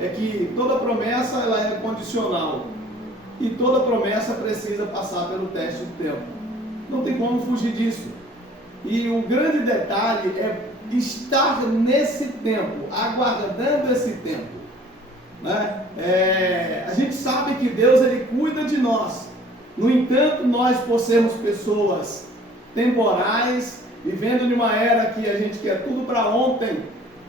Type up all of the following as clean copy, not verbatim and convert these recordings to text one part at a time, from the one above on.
é que toda promessa ela é condicional. E toda promessa precisa passar pelo teste do tempo. Não tem como fugir disso. E o grande detalhe é estar nesse tempo, aguardando esse tempo. Né? A gente sabe que Deus ele cuida de nós. No entanto, nós, por sermos pessoas temporais, vivendo numa era que a gente quer tudo para ontem,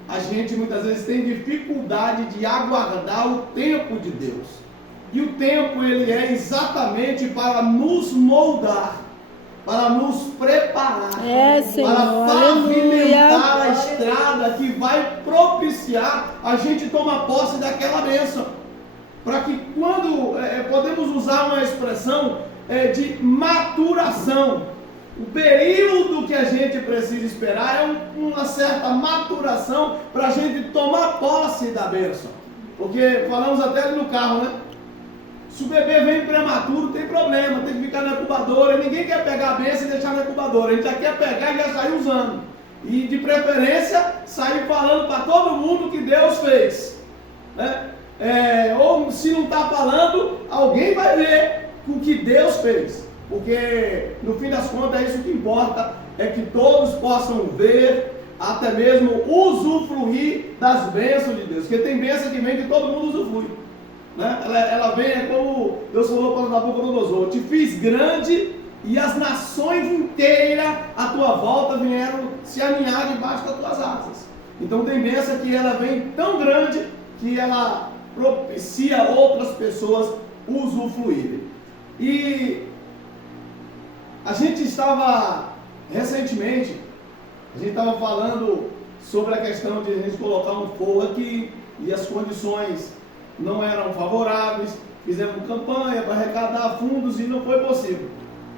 a gente muitas vezes tem dificuldade de aguardar o tempo de Deus. E o tempo ele é exatamente para nos moldar, para nos preparar, para pavimentar a estrada que vai propiciar a gente tomar posse daquela bênção. Para que quando podemos usar uma expressão de maturação, o período que a gente precisa esperar é uma certa maturação para a gente tomar posse da bênção. Porque falamos até ali no carro, né? Se o bebê vem prematuro, tem problema, tem que ficar na incubadora. Ninguém quer pegar a bênção e deixar na incubadora. A gente já quer pegar e já sair usando. E de preferência, sair falando para todo mundo que Deus fez. Né? Ou se não está falando, alguém vai ver o que Deus fez. Porque no fim das contas é isso que importa. É que todos possam ver, até mesmo usufruir das bênçãos de Deus. Porque tem bênção que vem que todo mundo usufrui. Né? Ela vem, é como Deus falou para Nabucodonosor: te fiz grande e as nações inteiras à tua volta vieram se aninhar debaixo das tuas asas. Então tem bênção que ela vem tão grande que ela propicia outras pessoas usufruírem. E a gente estava recentemente, a gente estava falando sobre a questão de a gente colocar um fogo aqui e as condições não eram favoráveis, fizemos campanha para arrecadar fundos e não foi possível.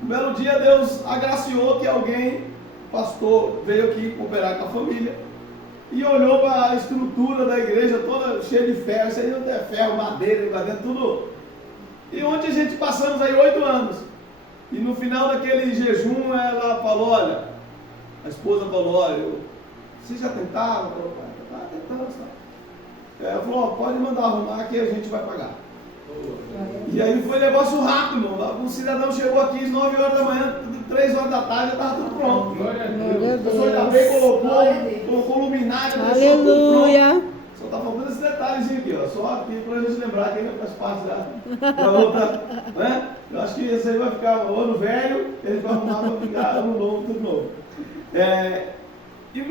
Um belo dia Deus agraciou que alguém, pastor, veio aqui cooperar com a família e olhou para a estrutura da igreja toda cheia de ferro, isso aí não tem ferro, madeira, lá dentro, tudo. E onde a gente passamos aí 8 anos. E no final daquele jejum ela falou, olha, a esposa falou, olha, vocês já tentaram? Eu falei, tá tentando, sabe? Ela falou, pode mandar arrumar que a gente vai pagar. E aí foi negócio rápido, irmão. O cidadão chegou aqui às 9 horas da manhã, 3 horas da tarde, já estava tudo pronto. O pessoal já veio, colocou luminária, deixou tudo pronto. Só está faltando esse detalhezinho aqui, ó. Só aqui para a gente lembrar que ainda faz parte da outra. Né? Eu acho que esse aí vai ficar o ano velho, ele vai arrumar para ficar ano novo, tudo novo.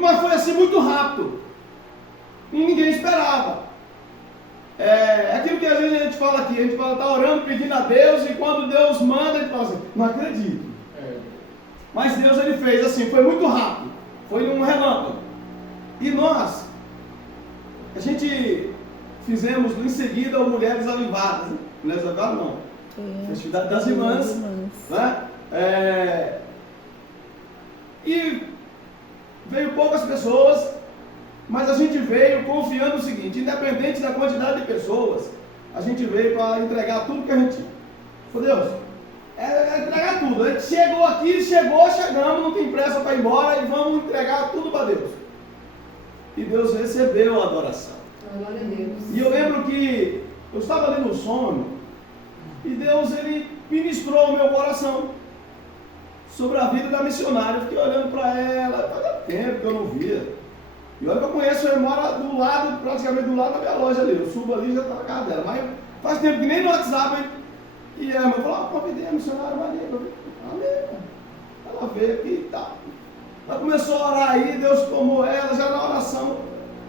Mas foi assim muito rápido. E ninguém esperava. Aquilo que às vezes a gente fala aqui, a gente fala, está orando, pedindo a Deus, e quando Deus manda, a gente fala assim, não acredito. Mas Deus ele fez assim, foi muito rápido, foi um relâmpago. E nós, a gente fizemos em seguida o Mulheres Avivadas, né? Mulheres Avivadas não, Festividade das Irmãs, né? E veio poucas pessoas, mas a gente veio confiando no seguinte, independente da quantidade de pessoas, a gente veio para entregar tudo que a gente... Falei, Deus, entregar tudo. A gente chegou aqui, chegamos, não tem pressa para ir embora e vamos entregar tudo para Deus. E Deus recebeu a adoração. Glória a Deus. E eu lembro que eu estava ali no sonho e Deus ele ministrou o meu coração sobre a vida da missionária. Eu fiquei olhando para ela, fazia tempo que eu não via. E olha que eu conheço, ela mora do lado, praticamente do lado da minha loja ali. Eu subo ali e já está na casa dela. Mas faz tempo que nem no WhatsApp. E ela falou, convidei a missionária Maria. Ela veio aqui e tal. Ela começou a orar aí, Deus tomou ela, já na oração,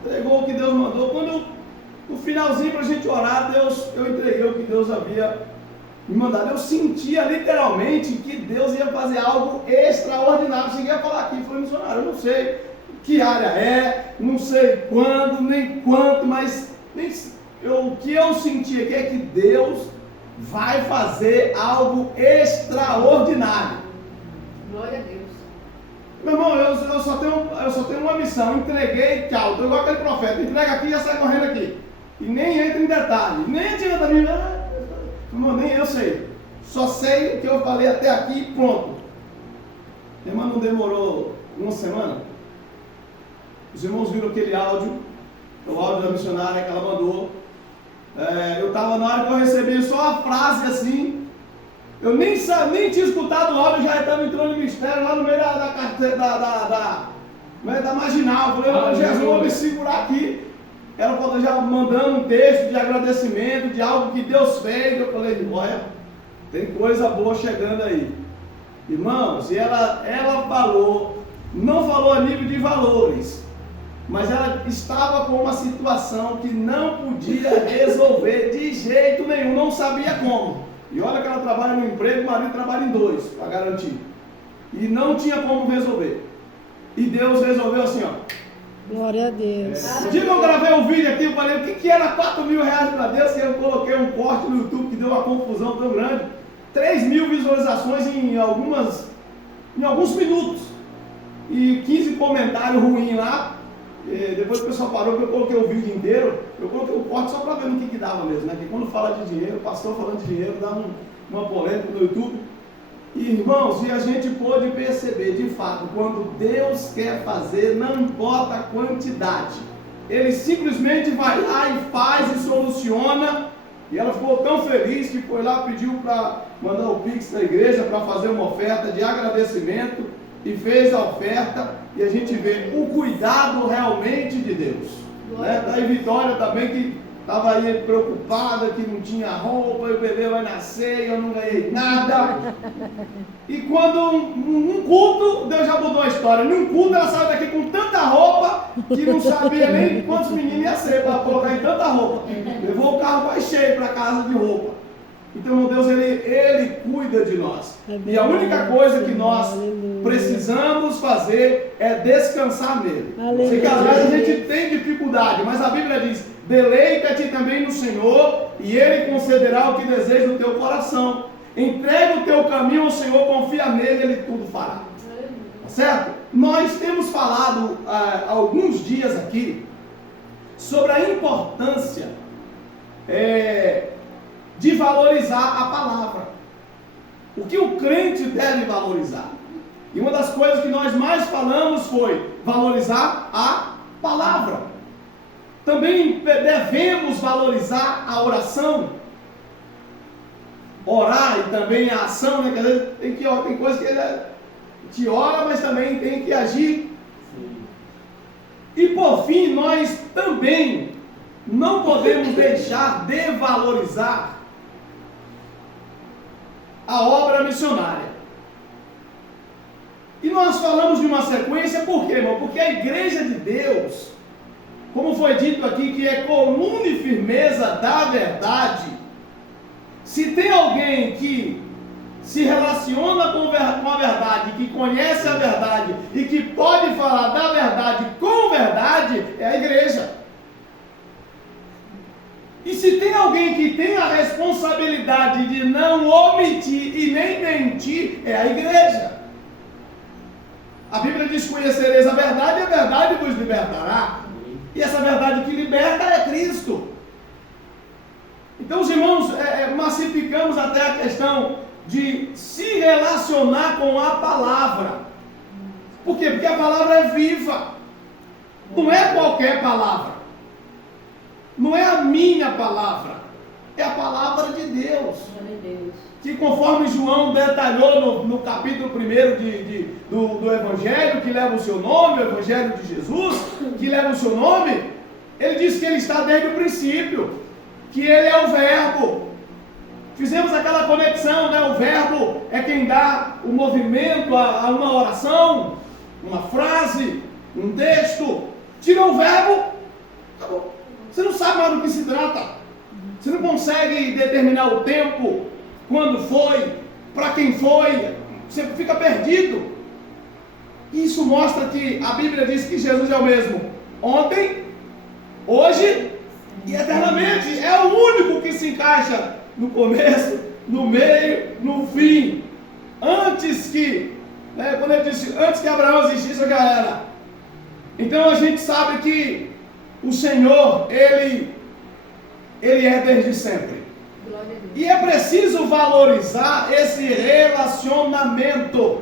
entregou o que Deus mandou. Quando no finalzinho para a gente orar, eu entreguei o que Deus havia me mandado. Eu sentia literalmente que Deus ia fazer algo extraordinário. Cheguei a falar aqui, falei, missionário, eu não sei que área não sei quando, nem quanto, mas o que eu senti aqui é que Deus vai fazer algo extraordinário. Glória a Deus. Meu irmão, eu só tenho uma missão, entreguei, tchau, estou igual aquele profeta, entrega aqui e já sai correndo aqui. E nem entra em detalhe, nem adianta mim, irmão, nem eu sei. Só sei o que eu falei até aqui e pronto. Irmão, não demorou uma semana? Os irmãos viram aquele áudio, o áudio da missionária que ela mandou, Eu estava na hora que eu recebi só a frase assim, eu nem tinha escutado o áudio, já estava entrando no ministério lá no meio da marginal. Eu falei, Jesus, vou me segurar aqui. Ela falou, já mandando um texto de agradecimento, de algo que Deus fez. Eu falei, olha, tem coisa boa chegando aí. Irmãos, e ela falou, não falou a nível de valores, mas ela estava com uma situação que não podia resolver de jeito nenhum, não sabia como. E olha que ela trabalha no emprego, o marido trabalha em 2, para garantir. E não tinha como resolver. E Deus resolveu assim, ó. Glória a Deus. O dia que eu gravei um vídeo aqui, eu falei, o que era 4 mil reais para Deus? E eu coloquei um corte no YouTube que deu uma confusão tão grande. 3 mil visualizações em alguns minutos. E 15 comentários ruins lá. Depois o pessoal parou que eu coloquei o vídeo inteiro. Eu coloquei o corte só para ver no que dava mesmo, né? Porque quando fala de dinheiro, o pastor falando de dinheiro, dá uma polêmica no YouTube. E, irmãos, e a gente pôde perceber, de fato, quando Deus quer fazer, não importa a quantidade. Ele simplesmente vai lá e faz e soluciona. E ela ficou tão feliz que foi lá, pediu para mandar o Pix da igreja para fazer uma oferta de agradecimento. E fez a oferta. E a gente vê o cuidado realmente de Deus. Né? Daí Vitória também, que estava aí preocupada, que não tinha roupa, e o bebê vai nascer, e eu não ganhei nada. E quando um culto, Deus já mudou a história. Num culto ela saiu daqui com tanta roupa, que não sabia nem quantos meninos ia ser para colocar em tanta roupa. Levou o carro mais cheio para casa de roupa. Então, meu Deus, Ele cuida de nós. E a única coisa que nós precisamos fazer é descansar nele. Sei que às vezes a gente tem dificuldade, mas a Bíblia diz, deleita-te também no Senhor, e Ele concederá o que deseja o teu coração. Entrega o teu caminho ao Senhor, confia nele, Ele tudo fará. Tá certo? Nós temos falado há alguns dias aqui sobre a importância de valorizar a palavra. O que o crente deve valorizar? E uma das coisas que nós mais falamos foi valorizar a palavra. Também devemos valorizar a oração. Orar e também a ação, né? Quer dizer, tem coisa que ele te ora, mas também tem que agir. E por fim, nós também não podemos deixar de valorizar a obra missionária. E nós falamos de uma sequência, por quê, irmão? Porque a igreja de Deus, como foi dito aqui, que é coluna e firmeza da verdade. Se tem alguém que se relaciona com a verdade, que conhece a verdade e que pode falar da verdade com verdade, é a igreja. E se tem alguém que tem a responsabilidade de não omitir e nem mentir, é a igreja. A Bíblia diz, conhecereis a verdade e a verdade vos libertará. E essa verdade que liberta é Cristo. Então, os irmãos, massificamos até a questão de se relacionar com a palavra. Por quê? Porque a palavra é viva. Não é qualquer palavra. Não é a minha palavra. É a palavra de Deus. Que conforme João detalhou no capítulo 1 do Evangelho, que leva o seu nome, o Evangelho de Jesus, que leva o seu nome, ele diz que ele está desde o princípio, que ele é o verbo. Fizemos aquela conexão, né? O verbo é quem dá o movimento a uma oração, uma frase, um texto. Tirou o verbo, acabou. Você não sabe mais do que se trata. Você não consegue determinar o tempo, quando foi, para quem foi. Você fica perdido. Isso mostra que a Bíblia diz que Jesus é o mesmo ontem, hoje e eternamente. É o único que se encaixa no começo, no meio, no fim. Antes que, quando ele disse, antes que Abraão existisse, eu já era. Então a gente sabe que o Senhor, Ele é desde sempre. E é preciso valorizar esse relacionamento.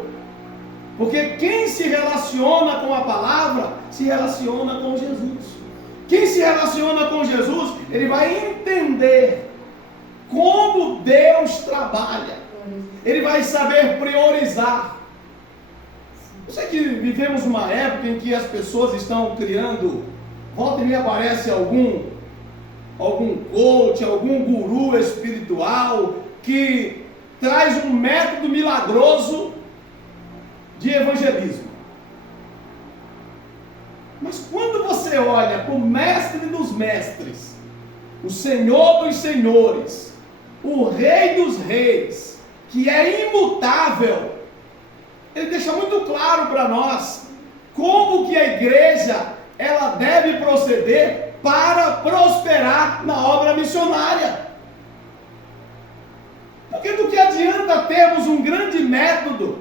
Porque quem se relaciona com a palavra, se relaciona com Jesus. Quem se relaciona com Jesus, ele vai entender entender como Deus trabalha. Ele vai saber priorizar. Eu sei que vivemos uma época em que as pessoas estão criando, volta e meia aparece algum coach, algum guru espiritual que traz um método milagroso de evangelismo. Mas quando você olha para o mestre dos mestres, o Senhor dos senhores, o Rei dos reis, que é imutável, ele deixa muito claro para nós como que a igreja ela deve proceder para prosperar na obra missionária. Porque do que adianta termos um grande método,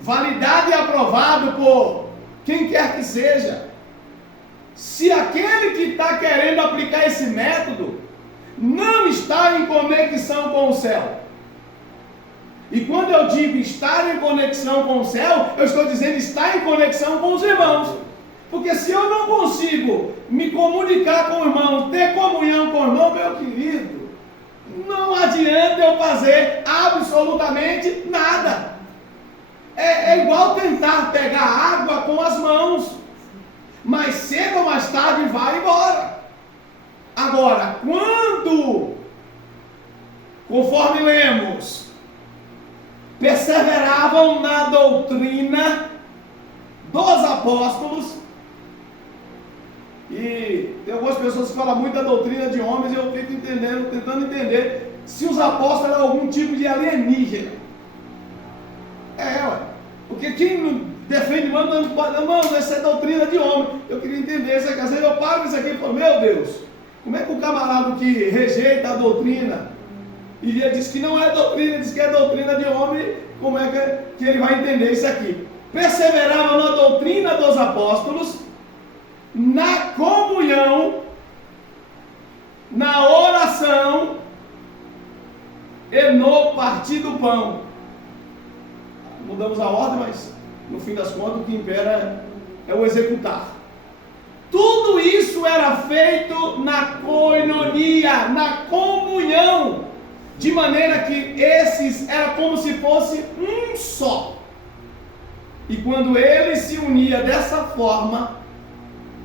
validado e aprovado por quem quer que seja, se aquele que está querendo aplicar esse método não está em conexão com o céu? E quando eu digo estar em conexão com o céu, eu estou dizendo estar em conexão com os irmãos. Porque se eu não consigo me comunicar com o irmão, ter comunhão com o irmão, meu querido, não adianta eu fazer absolutamente nada. É igual tentar pegar água com as mãos, mas cedo ou mais tarde vai embora. Agora, quando, conforme lemos, perseveravam na doutrina dos apóstolos, e tem algumas pessoas que falam muito da doutrina de homens, e eu fico tentando entender se os apóstolos eram algum tipo de alienígena. Porque quem não defende, mano, essa é doutrina de homem. Eu queria entender essa casa. Eu paro isso aqui e falo, meu Deus, como é que o camarada que rejeita a doutrina e ele diz que não é doutrina, diz que é doutrina de homem, como é que ele vai entender isso aqui? Perseveravam na doutrina dos apóstolos, na comunhão, na oração e no partir do pão. Mudamos a ordem, mas no fim das contas o que impera é o executar. Tudo isso era feito na koinonia, na comunhão, de maneira que esses era como se fosse um só. E quando ele se unia dessa forma,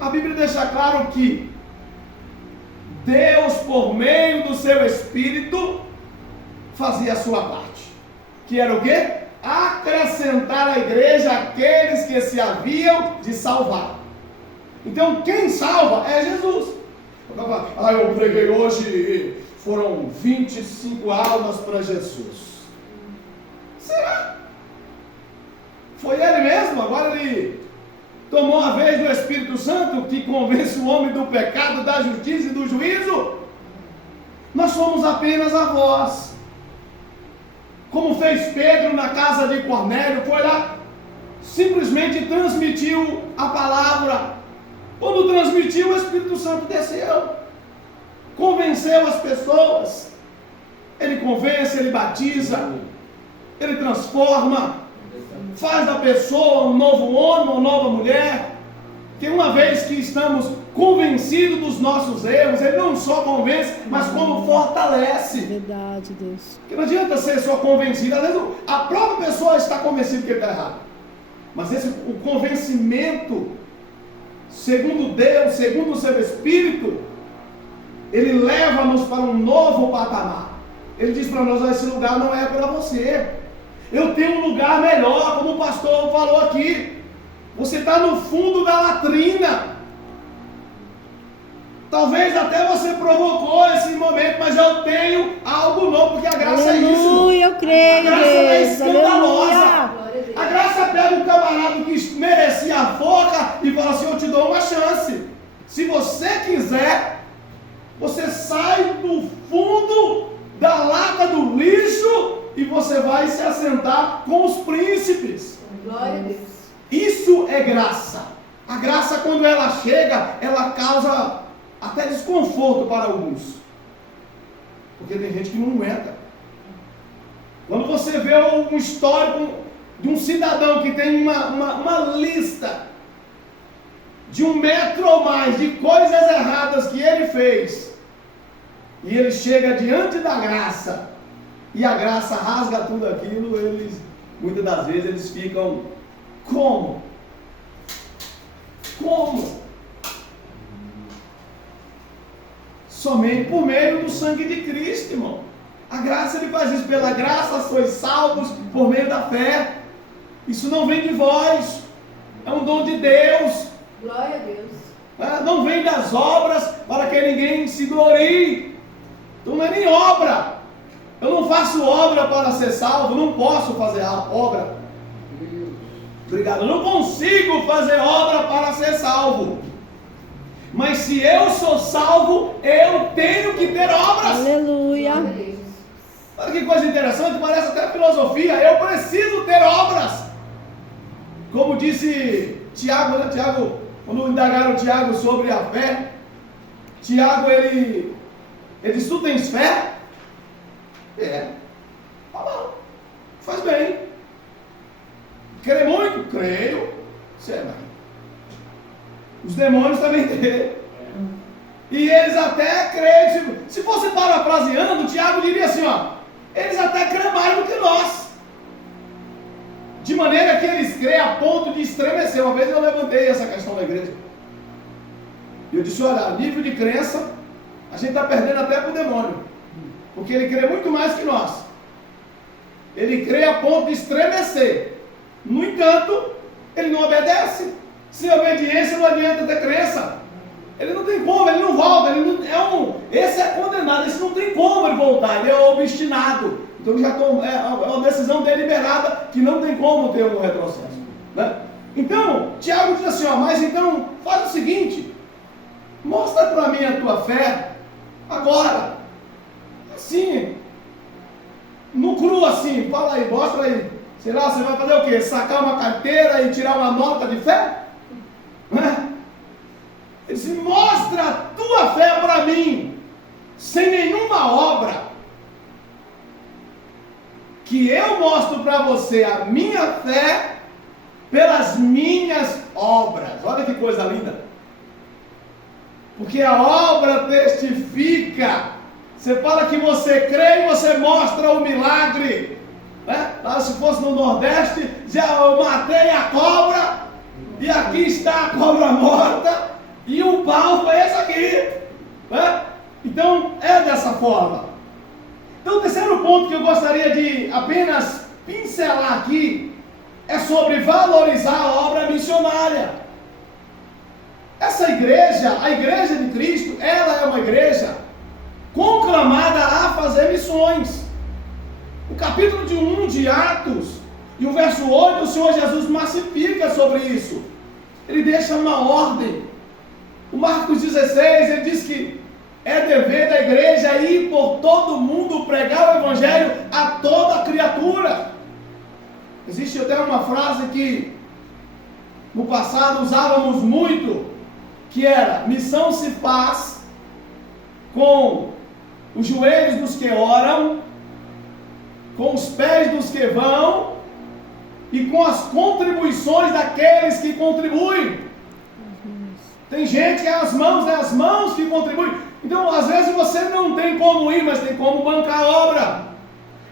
a Bíblia deixa claro que Deus, por meio do seu Espírito, fazia a sua parte. Que era o quê? Acrescentar à igreja aqueles que se haviam de salvar. Então quem salva é Jesus. Eu preguei hoje e foram 25 almas para Jesus. Será? Foi ele mesmo? Agora ele tomou a vez do Espírito Santo que convence o homem do pecado, da justiça e do juízo? Nós somos apenas a voz. Como fez Pedro na casa de Cornélio, foi lá, simplesmente transmitiu a palavra. Quando transmitiu, o Espírito Santo desceu, convenceu as pessoas. Ele convence, ele batiza, ele transforma, faz da pessoa um novo homem, uma nova mulher. Que uma vez que estamos convencidos dos nossos erros, ele não só convence, mas como fortalece. Verdade, Deus. Porque não adianta ser só convencido. Às vezes a própria pessoa está convencida que ele está errado. Mas o convencimento, segundo Deus, segundo o seu Espírito, ele leva-nos para um novo patamar. Ele diz para nós, esse lugar não é para você. Eu tenho um lugar melhor, como o pastor falou aqui. Você está no fundo da latrina. Talvez até você provocou esse momento, mas eu tenho algo novo, porque a graça é isso. Aleluia, eu creio. A graça é escandalosa. Aleluia. A graça pega o camarada que merecia a forca e fala assim, eu te dou uma chance. Se você quiser, você sai do fundo da lata do lixo e você vai se assentar com os príncipes. Glória a Deus. Isso é graça. A graça, quando ela chega, ela causa até desconforto para alguns. Porque tem gente que não aguenta. Quando você vê um histórico de um cidadão que tem uma lista de 1 metro ou mais de coisas erradas que ele fez, e ele chega diante da graça, e a graça rasga tudo aquilo, muitas das vezes eles ficam, como? Somente por meio do sangue de Cristo, irmão. A graça, ele faz isso. Pela graça sois salvos por meio da fé. Isso não vem de vós, é um dom de Deus. Glória a Deus. Não vem das obras para que ninguém se glorie. Então não é nem obra. Eu não faço obra para ser salvo, não posso fazer a obra. Obrigado. Eu não consigo fazer obra para ser salvo. Mas se eu sou salvo, eu tenho que ter obras. Aleluia. Glória a Deus. Olha que coisa interessante, parece até filosofia. Eu preciso ter obras. Como disse Tiago, né? Tiago, quando indagaram Tiago sobre a fé, Tiago, ele disse: tu tens fé? Tá bom, faz bem. Crê muito? Creio. Os demônios também creem. E eles até creem. Se fosse parafraseando, Tiago diria assim, eles até creem mais do que nós. De maneira que eles creem a ponto de estremecer. Uma vez eu levantei essa questão da igreja. E eu disse: olha, a nível de crença, a gente está perdendo até para o demônio. Porque ele crê muito mais que nós. Ele crê a ponto de estremecer. No entanto, ele não obedece. Sem obediência não adianta ter crença. Ele não tem como, ele não volta. Esse é condenado, esse não tem como ele voltar. Ele é obstinado. Então já é uma decisão deliberada que não tem como ter um retrocesso, né? Então, Tiago diz assim, mas então faz o seguinte: mostra para mim a tua fé agora, assim, no cru assim, fala aí, mostra aí. Sei lá, você vai fazer o quê? Sacar uma carteira e tirar uma nota de fé? Né? Ele diz: mostra a tua fé para mim, sem nenhuma obra, que eu mostro para você a minha fé pelas minhas obras. Olha que coisa linda. Porque a obra testifica. Você fala que você crê e você mostra o milagre, né? Se fosse no Nordeste, já eu matei a cobra e aqui está a cobra morta e o pau foi esse aqui, né? Então é dessa forma. Então o terceiro ponto que eu gostaria de apenas pincelar aqui é sobre valorizar a obra missionária. Essa igreja, a igreja de Cristo, ela é uma igreja conclamada a fazer missões. O capítulo 1 de Atos e o verso 8, o Senhor Jesus massifica sobre isso. Ele deixa uma ordem. O Marcos 16, ele diz que é dever da igreja ir por todo mundo pregar o evangelho a toda criatura. Existe até uma frase que no passado usávamos muito, que era: missão se faz com os joelhos dos que oram, com os pés dos que vão e com as contribuições daqueles que contribuem. Tem gente que é as mãos que contribuem. Então, às vezes você não tem como ir, mas tem como bancar a obra.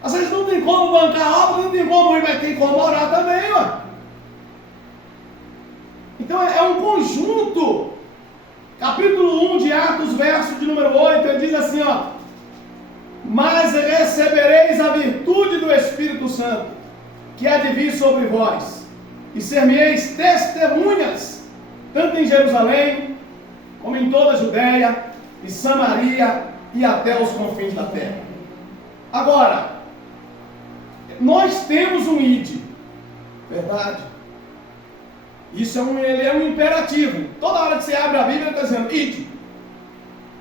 Às vezes não tem como bancar a obra, não tem como ir, mas tem como orar também, Então é um conjunto. Capítulo 1 de Atos, verso de número 8, ele diz assim, mas recebereis a virtude do Espírito Santo, que há de vir sobre vós, e ser-me-eis testemunhas, tanto em Jerusalém, como em toda a Judeia e Samaria e até os confins da terra. Agora, nós temos um id, verdade? Isso ele é um imperativo. Toda hora que você abre a Bíblia, ele está dizendo id.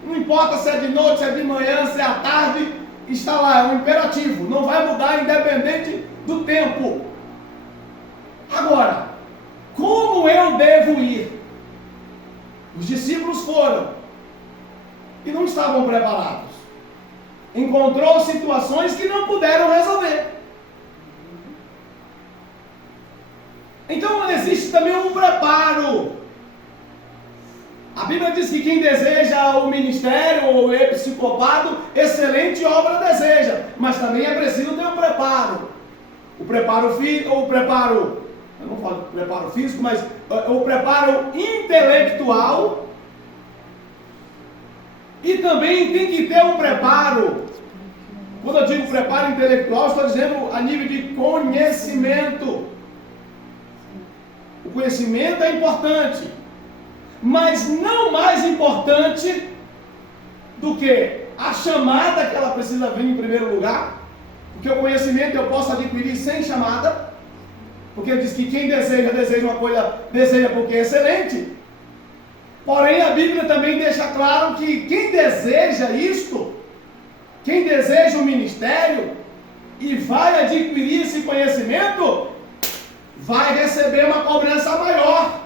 Não importa se é de noite, se é de manhã, se é à tarde, está lá, é um imperativo. Não vai mudar independente do tempo. Agora, como eu devo ir? Os discípulos foram e não estavam preparados. Encontrou situações que não puderam resolver. Então existe também um preparo. A Bíblia diz que quem deseja o ministério ou o episcopado, excelente obra deseja, mas também é preciso ter um preparo. O preparo físico, eu não falo preparo físico, mas o preparo intelectual. E também tem que ter um preparo, quando eu digo preparo intelectual, estou dizendo a nível de conhecimento. O conhecimento é importante, mas não mais importante do que a chamada que ela precisa vir em primeiro lugar, porque o conhecimento eu posso adquirir sem chamada, porque ele diz que quem deseja uma coisa, deseja porque é excelente. Porém, a Bíblia também deixa claro que quem deseja isto, quem deseja o ministério e vai adquirir esse conhecimento, vai receber uma cobrança maior,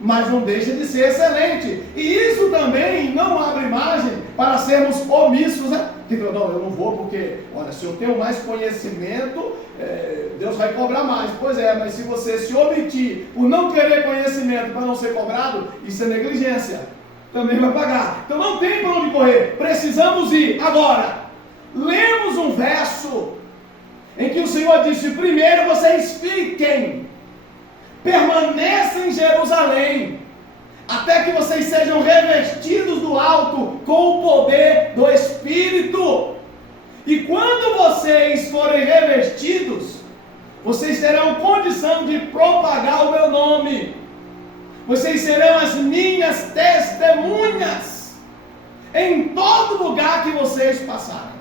mas não deixa de ser excelente. E isso também não abre margem para sermos omissos, né? Não, eu não vou porque, olha, se eu tenho mais conhecimento, Deus vai cobrar mais. Pois é, mas se você se omitir por não querer conhecimento para não ser cobrado, isso é negligência. Também vai pagar. Então não tem para onde correr. Precisamos ir. Agora, lemos um verso em que o Senhor disse: primeiro vocês fiquem, permaneçam em Jerusalém, até que vocês sejam revestidos do alto com o poder do Espírito. E quando vocês forem revestidos, vocês terão condição de propagar o meu nome. Vocês serão as minhas testemunhas em todo lugar que vocês passarem.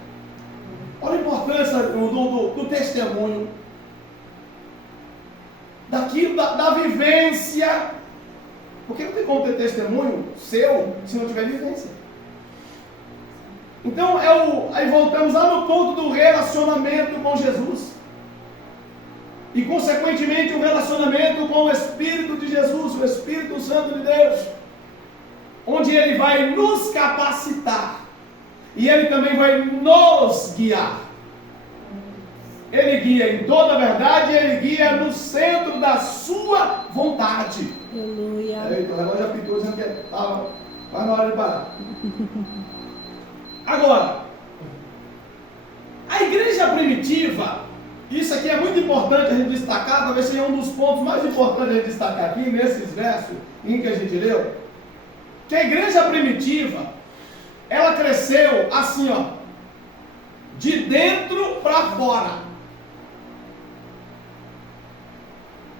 Olha a importância do testemunho, daquilo, da vivência. Porque não tem como ter testemunho seu se não tiver vivência. Então, aí voltamos lá no ponto do relacionamento com Jesus. E, consequentemente, o relacionamento com o Espírito de Jesus, o Espírito Santo de Deus, onde Ele vai nos capacitar. E Ele também vai nos guiar. Ele guia em toda a verdade, Ele guia no centro da sua vontade. Aleluia. Eita, o relógio já pitou dizendo que estava quase na hora de parar. Agora, a igreja primitiva, isso aqui é muito importante a gente destacar, talvez seja um dos pontos mais importantes a gente destacar aqui, nesses versos em que a gente leu, que a igreja primitiva, ela cresceu assim, ó, de dentro para fora.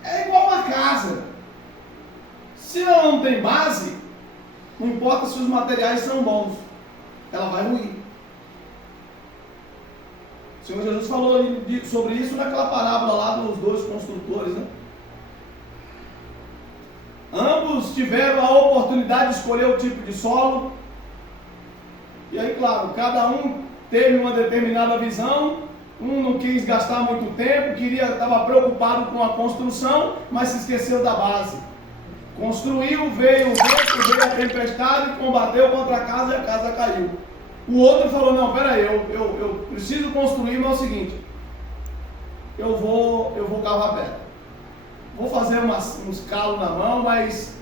É igual uma casa. Se ela não tem base, não importa se os materiais são bons, ela vai ruir. O Senhor Jesus falou sobre isso naquela parábola lá dos dois construtores, né? Ambos tiveram a oportunidade de escolher o tipo de solo. E aí, claro, cada um teve uma determinada visão. Um não quis gastar muito tempo, estava preocupado com a construção, mas se esqueceu da base. Construiu, veio o vento, veio a tempestade, combateu contra a casa e a casa caiu. O outro falou: não, peraí, eu preciso construir, mas é o seguinte, eu vou cavar pedra. Vou fazer uns calos na mão, mas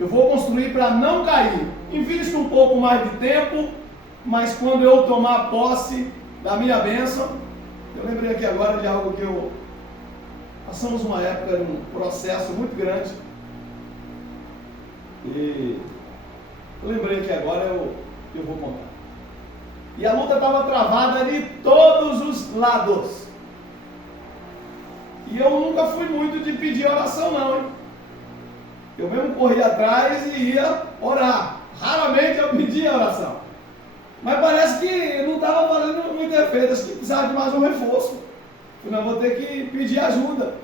eu vou construir para não cair. Invisto um pouco mais de tempo, mas quando eu tomar posse da minha bênção, eu lembrei aqui agora de algo que passamos uma época, um processo muito grande. E eu lembrei que agora eu vou contar. E a luta estava travada de todos os lados. E eu nunca fui muito de pedir oração não, hein? Eu mesmo corria atrás e ia orar. Raramente eu pedia oração. Mas parece que não estava fazendo muito efeito, acho que precisava de mais um reforço. Não, vou ter que pedir ajuda.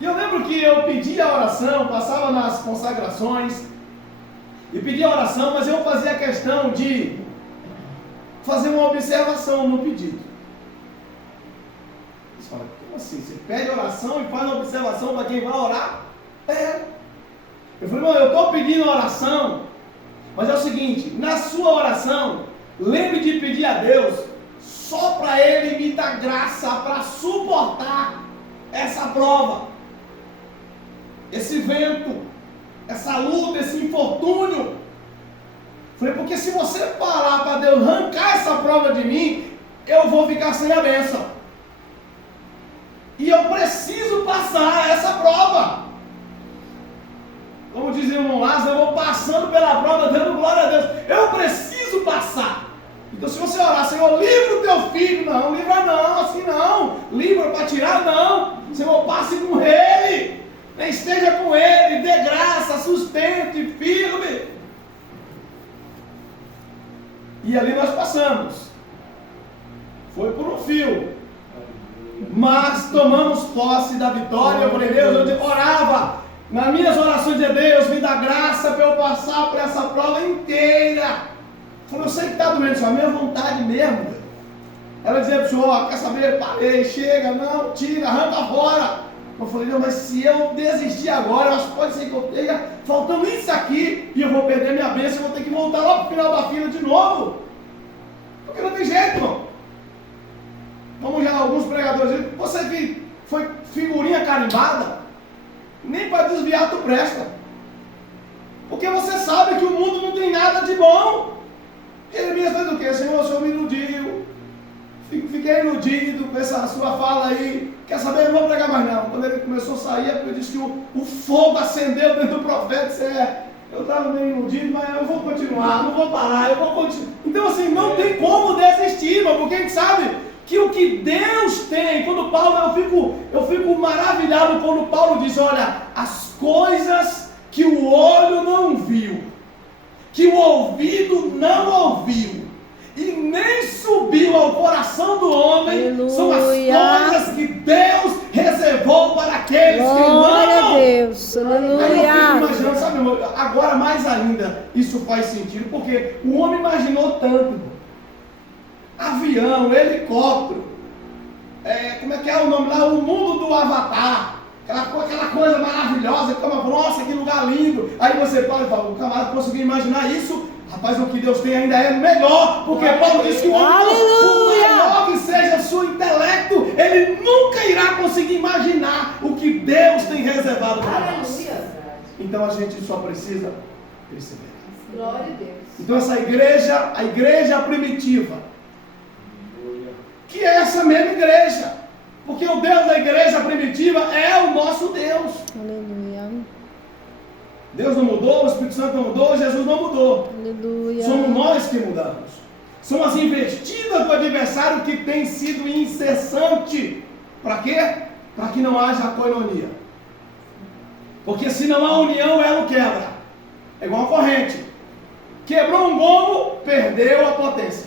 E eu lembro que eu pedia a oração, passava nas consagrações e pedia a oração, mas eu fazia questão de fazer uma observação no pedido. Você fala: como assim? Você pede oração e faz uma observação para quem vai orar? Eu falei: não, eu estou pedindo oração, mas é o seguinte, na sua oração, lembre de pedir a Deus só para Ele me dar graça para suportar essa prova, esse vento, essa luta, esse infortúnio. Falei, porque se você parar para Deus arrancar essa prova de mim, eu vou ficar sem a bênção. E eu preciso passar essa prova. Como dizia o irmão Lázaro, eu vou passando pela prova, dando glória a Deus. Eu preciso passar. Então se você orar, Senhor, livra o teu filho. Não, livra não, assim não. Livra para tirar, não. Senhor, passe com ele. Esteja com ele, dê graça, sustente, firme. E ali nós passamos. Foi por um fio. Mas tomamos posse da vitória. Eu falei, Deus, eu orava. Nas minhas orações de Deus, me dá graça para eu passar por essa prova inteira. Falei, eu sei que está doendo, isso é a minha vontade mesmo. Ela dizia para o senhor, quer saber? Parei, chega, não, tira, arranca fora. Eu falei, não, mas se eu desistir agora, eu acho que pode ser que eu esteja faltando isso aqui, e eu vou perder minha bênção, eu vou ter que voltar lá para o final da fila de novo. Porque não tem jeito, irmão. Como já alguns pregadores dizem, você que foi figurinha carimbada, nem para desviar tu presta. Porque você sabe que o mundo não tem nada de bom. Jeremias fez o quê? Senhor, o senhor me iludiu. Fiquei iludido com essa sua fala aí. Quer saber? Eu não vou pregar mais não. Quando ele começou a sair, é porque eu disse que o fogo acendeu dentro do profeta. Eu estava meio iludido, mas eu vou continuar, não vou parar, eu vou continuar. Então assim, não tem como desistir, irmão, porque a gente sabe que o que Deus tem, quando Paulo, eu fico maravilhado quando Paulo diz, olha, as coisas que o olho não viu, que o ouvido não ouviu, e nem subiu ao coração do homem, aleluia, são as coisas que Deus reservou para aqueles que amam. Glória a Deus, aleluia. Aí eu fico imaginando, sabe, irmão, agora mais ainda, isso faz sentido, porque o homem imaginou tanto, avião, helicóptero, como é que é o nome lá? O mundo do Avatar, aquela coisa maravilhosa, nossa, que lugar lindo. Aí você para e fala, o camarada conseguiu imaginar isso. Rapaz, o que Deus tem ainda é melhor, porque Paulo diz que o homem, por maior que seja o seu intelecto, ele nunca irá conseguir imaginar o que Deus tem reservado para nós. Então a gente só precisa perceber. Glória a Deus. Então essa igreja, a igreja primitiva, que é essa mesma igreja, porque o Deus da igreja primitiva é o nosso Deus. Aleluia. Deus não mudou, o Espírito Santo não mudou, Jesus não mudou. Aleluia. Somos nós que mudamos. São as investidas do adversário que tem sido incessante. Para quê? Para que não haja coinonia. Porque se não há união, o elo quebra. É igual a corrente. Quebrou um gomo, perdeu a potência.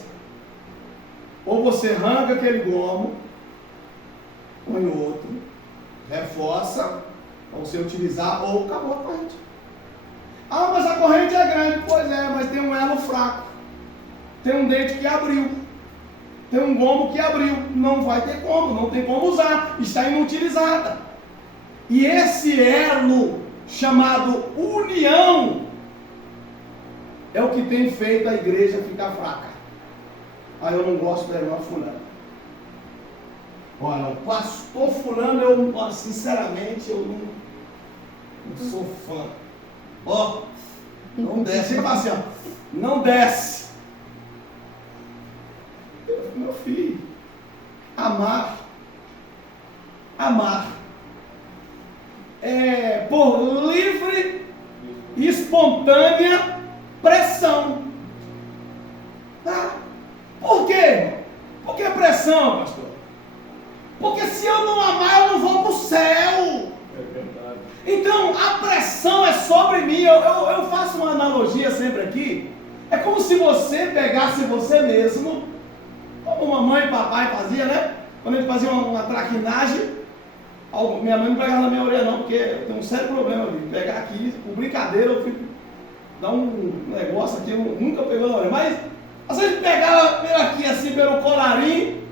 Ou você arranca aquele gomo, põe outro, reforça, para você utilizar, ou acabou a corrente. Ah, mas a corrente é grande. Pois é, mas tem um elo fraco. Tem um dente que abriu. Tem um gomo que abriu. Não vai ter como, não tem como usar. Está inutilizada. E esse elo, chamado união, é o que tem feito a igreja ficar fraca. Ah, eu não gosto da irmã fulana. Olha, o pastor fulano, eu sinceramente, eu não sou fã. Ó, não desce. Ele fala assim, ó, não desce. Meu filho, amar é por livre e espontânea pressão. Ah, por quê? Por que pressão, pastor? Porque se eu não amar, eu não vou para o céu. Então, a pressão é sobre mim. Eu faço uma analogia sempre aqui. É como se você pegasse você mesmo, como mamãe e papai fazia, né? Quando a gente fazia uma traquinagem, minha mãe não pegava na minha orelha não, porque eu tenho um sério problema de pegar aqui, por brincadeira, eu fico, dá um negócio aqui, eu nunca pegou na orelha. Mas, às vezes pegava aqui assim, pelo colarinho,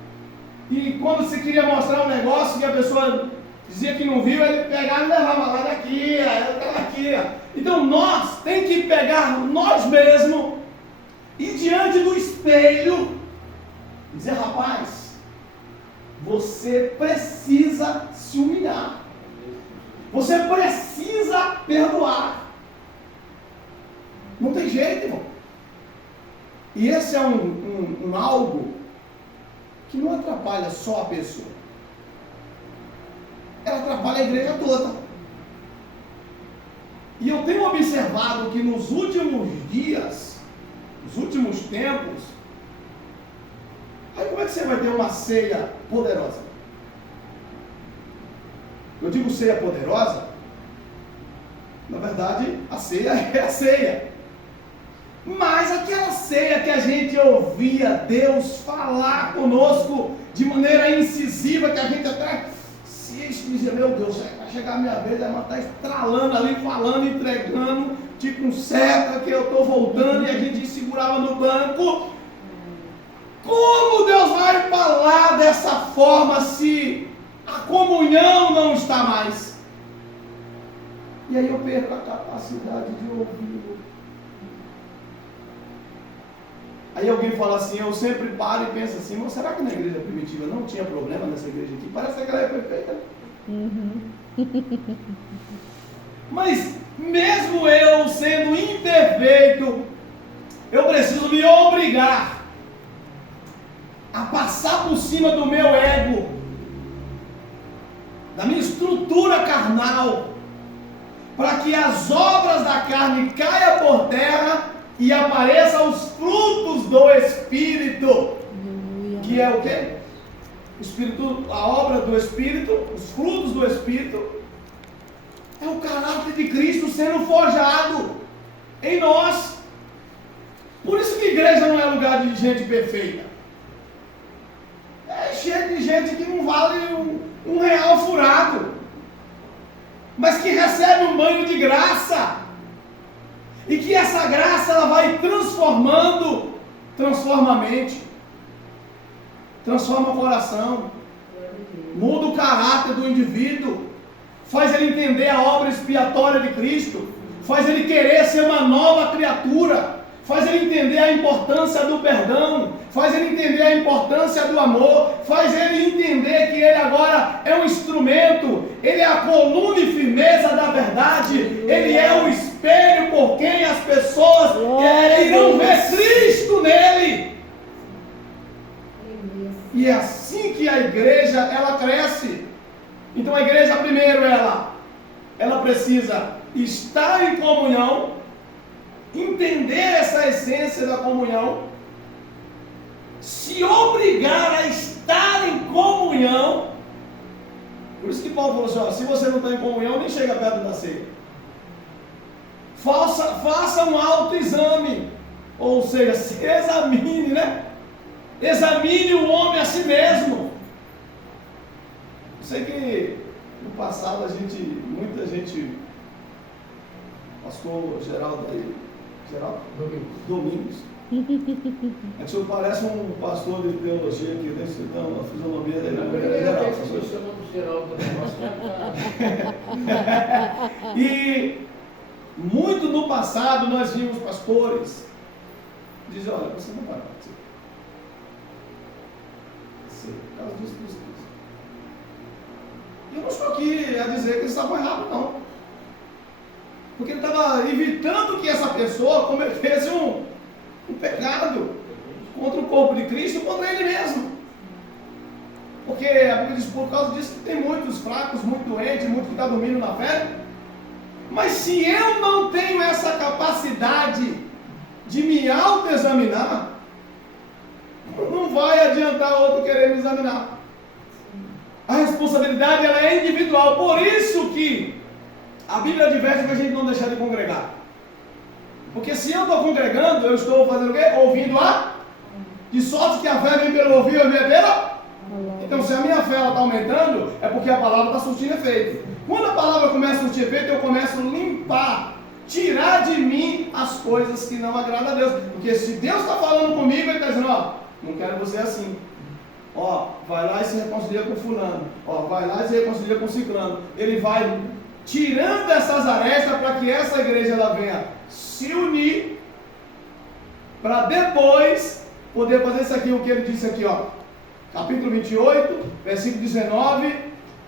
e quando você queria mostrar um negócio que a pessoa dizia que não viu, ele pegava e levava lá daqui, aqui. Então nós tem que pegar nós mesmos e diante do espelho e dizer, rapaz, você precisa se humilhar. Você precisa perdoar. jeito, irmão. E esse é um algo que não atrapalha só a pessoa. Ela atrapalha a igreja toda. E eu tenho observado que nos últimos dias, nos últimos tempos, aí como é que você vai ter uma ceia poderosa? Eu digo ceia poderosa, na verdade a ceia é a ceia. Mas aquela ceia que a gente ouvia Deus falar conosco de maneira incisiva, que a gente até se dizia, meu Deus, vai chegar a minha vez, ela está estralando ali, falando, entregando, tipo um certa que eu estou voltando, e a gente segurava no banco. Como Deus vai falar dessa forma se a comunhão não está mais? E aí eu perco a capacidade de ouvir. Aí alguém fala assim, eu sempre paro e penso assim, mas será que na igreja primitiva não tinha problema nessa igreja aqui? Parece que ela é perfeita. Mas mesmo eu sendo imperfeito, eu preciso me obrigar a passar por cima do meu ego, da minha estrutura carnal, para que as obras da carne caiam por terra e apareçam os frutos do Espírito, que é o quê? Espírito, a obra do Espírito, os frutos do Espírito, é o caráter de Cristo sendo forjado em nós. Por isso que igreja não é lugar de gente perfeita. É cheio de gente que não vale um real furado, mas que recebe um banho de graça. E que essa graça ela vai transformando, transforma a mente, transforma o coração, muda o caráter do indivíduo, faz ele entender a obra expiatória de Cristo, faz ele querer ser uma nova criatura, faz ele entender a importância do perdão, faz ele entender a importância do amor, faz ele entender que ele agora é um instrumento, ele é a coluna e firmeza da verdade, ele é o espelho por quem as pessoas irão ver Cristo nele. E é assim que a igreja ela cresce. Então a igreja primeiro ela precisa estar em comunhão, entender essa essência da comunhão, se obrigar a estar em comunhão. Por isso que Paulo falou assim, ó, se você não está em comunhão, nem chega perto da ceia. Faça um autoexame, ou seja, se examine, né? Examine o homem a si mesmo. Eu sei que no passado muita gente, pastor Geraldo aí, Domingos. É que o senhor parece um pastor de teologia aqui, né? Então, a fisionomia dele é Geraldo. E muito no passado nós vimos pastores dizer, olha, você não vai participar. Por causa disso. Eu não estou aqui a dizer que eles estavam errados, não. Porque ele estava evitando que essa pessoa cometesse um pecado contra o corpo de Cristo e contra ele mesmo. Porque a Bíblia diz, por causa disso, que tem muitos fracos, muito doentes, muito que está dormindo na fé. Mas se eu não tenho essa capacidade de me autoexaminar, não vai adiantar outro querer me examinar. A responsabilidade ela é individual. Por isso que a Bíblia adverte para a gente não deixar de congregar. Porque se eu estou congregando, eu estou fazendo o quê? Ouvindo de sorte que a fé vem pelo ouvir, ouvir pela. Então se a minha fé está aumentando, é porque a palavra está surtindo efeito. Quando a palavra começa a surtir efeito, eu começo a limpar, tirar de mim as coisas que não agradam a Deus. Porque se Deus está falando comigo, Ele está dizendo, ó, não quero você assim. Ó, vai lá e se reconcilia com fulano. Ó, vai lá e se reconcilia com ciclano. Ele vai tirando essas arestas para que essa igreja ela venha se unir, para depois poder fazer isso aqui, o que ele disse aqui, ó. Capítulo 28, versículo 19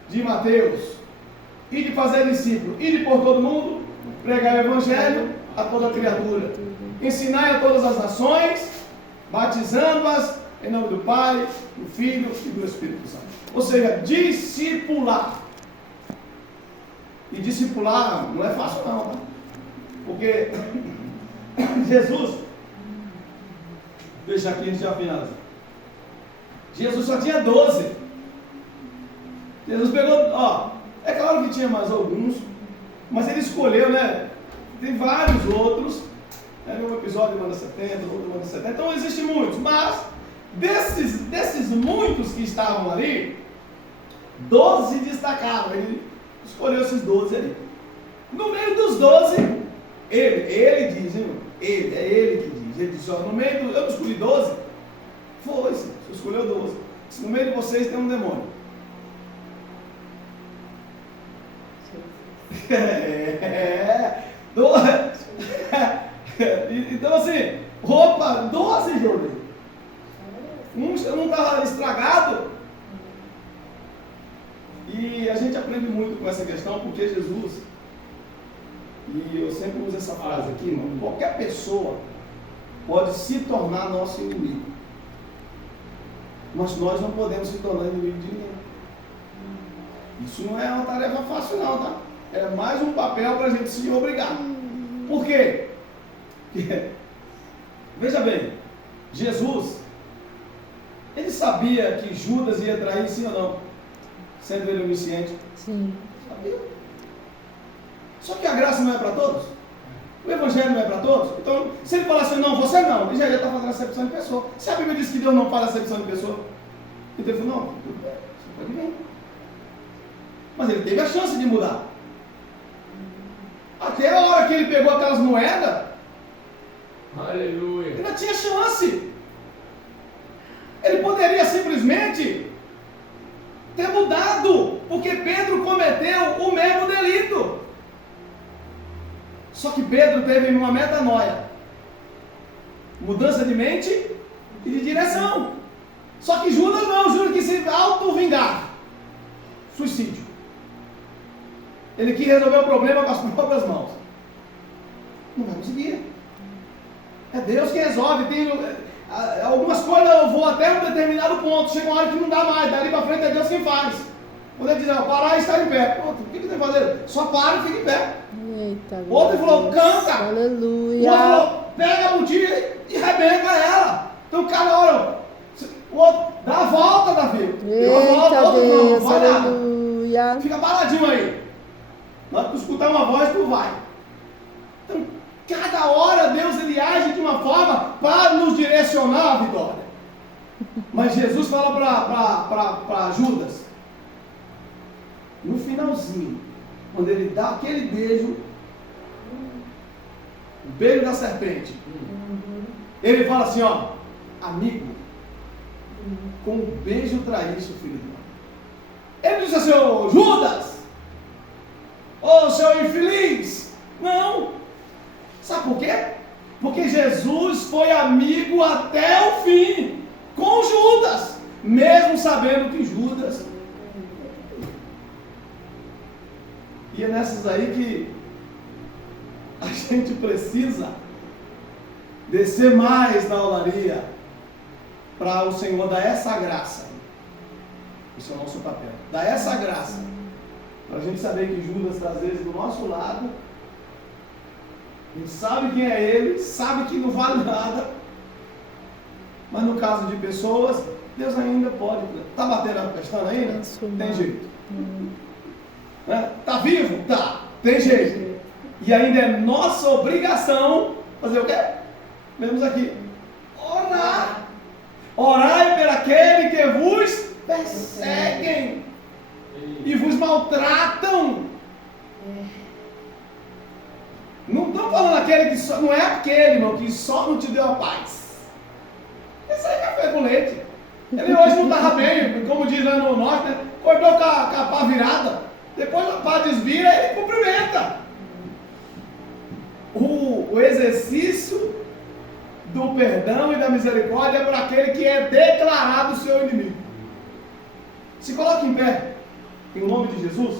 de Mateus. E de fazer discípulo, e de por todo mundo, pregar o evangelho a toda criatura. Ensinai a todas as nações, batizando-as em nome do Pai, do Filho e do Espírito Santo. Ou seja, discipular. E discipular não é fácil não, tá? Porque Jesus, deixa aqui, a gente já finaliza. Jesus só tinha 12. Jesus pegou, é claro que tinha mais alguns, mas ele escolheu, né? Tem vários outros. Um episódio manda 70, outro manda 70. Então existem muitos, mas desses muitos que estavam ali, 12 se destacaram. Ele escolheu esses 12 ali. No meio dos 12, ele diz, hein? Ele que diz. Ele diz, no meio do. Eu não escolhi 12? Foi, sim, você escolheu 12. No meio de vocês tem um demônio. Então assim, roupa, 12 jovens. Um não estava estragado. E a gente aprende muito com essa questão, porque Jesus, e eu sempre uso essa frase aqui, irmão, qualquer pessoa pode se tornar nosso inimigo, mas nós não podemos se tornar inimigo de ninguém. Isso não é uma tarefa fácil não, tá? É mais um papel para a gente se obrigar. Por quê? Porque, veja bem, Jesus, ele sabia que Judas ia trair, sim ou não? Sendo ele onisciente. Sim. Sabia. Só que a graça não é para todos. O evangelho não é para todos. Então, se ele falasse assim, não, você não, ele já ia estar fazendo acepção de pessoa. Se a Bíblia diz que Deus não faz acepção de pessoa, então ele falou, não, tudo bem, você pode vir. Mas ele teve a chance de mudar. Até a hora que ele pegou aquelas moedas, aleluia, ele não tinha chance. Ele poderia simplesmente ter mudado, porque Pedro cometeu o mesmo delito. Só que Pedro teve uma metanoia, mudança de mente e de direção. Só que Judas não, Judas quis se auto-vingar, suicídio. Ele quis resolver o problema com as próprias mãos. Não vai conseguir. É Deus que resolve. Tem algumas coisas eu vou até um determinado ponto. Chega uma hora que não dá mais. Dali para frente é Deus quem faz. Quando ele diz, parar e estar em pé. Outro, o que tem que fazer? Só para e fica em pé. Eita, Outro falou, canta. Aleluia. O outro falou, pega a botija e rebenta ela. Então cada hora, o outro dá a volta, Davi. Deu a volta, Eita, outro Deus, não vai nada. aleluia. Fica paradinho aí. Na hora que tu escutar uma voz, tu vai. Então, cada hora Deus ele age de uma forma para nos direcionar à vitória. Mas Jesus fala para Judas, no finalzinho, quando ele dá aquele beijo, o beijo da serpente, ele fala assim, amigo, com um beijo traíste o filho do homem. Ele diz assim, Judas, seu infeliz. Não. Sabe por quê? Porque Jesus foi amigo até o fim com Judas, mesmo sabendo que Judas. E é nessas aí que a gente precisa descer mais na olaria para o Senhor dar essa graça. Esse é o nosso papel. Dar essa graça para a gente saber que Judas está às vezes do nosso lado. A gente sabe quem é ele, sabe que não vale nada. Mas no caso de pessoas, Deus ainda pode. Está batendo a questão ainda? Tem jeito. Está vivo? Tá. Tem jeito. E ainda é nossa obrigação fazer o quê? Vemos aqui. Orar. Orai por aquele que vos perseguem e vos maltratam. Não estou falando aquele que só, não é aquele, irmão, que só não te deu a paz. Esse aí é café com leite. Ele hoje não estava bem, como diz lá no norte, né? Acordou com a pá virada. Depois a pá desvira e ele cumprimenta. O exercício do perdão e da misericórdia é para aquele que é declarado seu inimigo. Se coloque em pé, em nome de Jesus.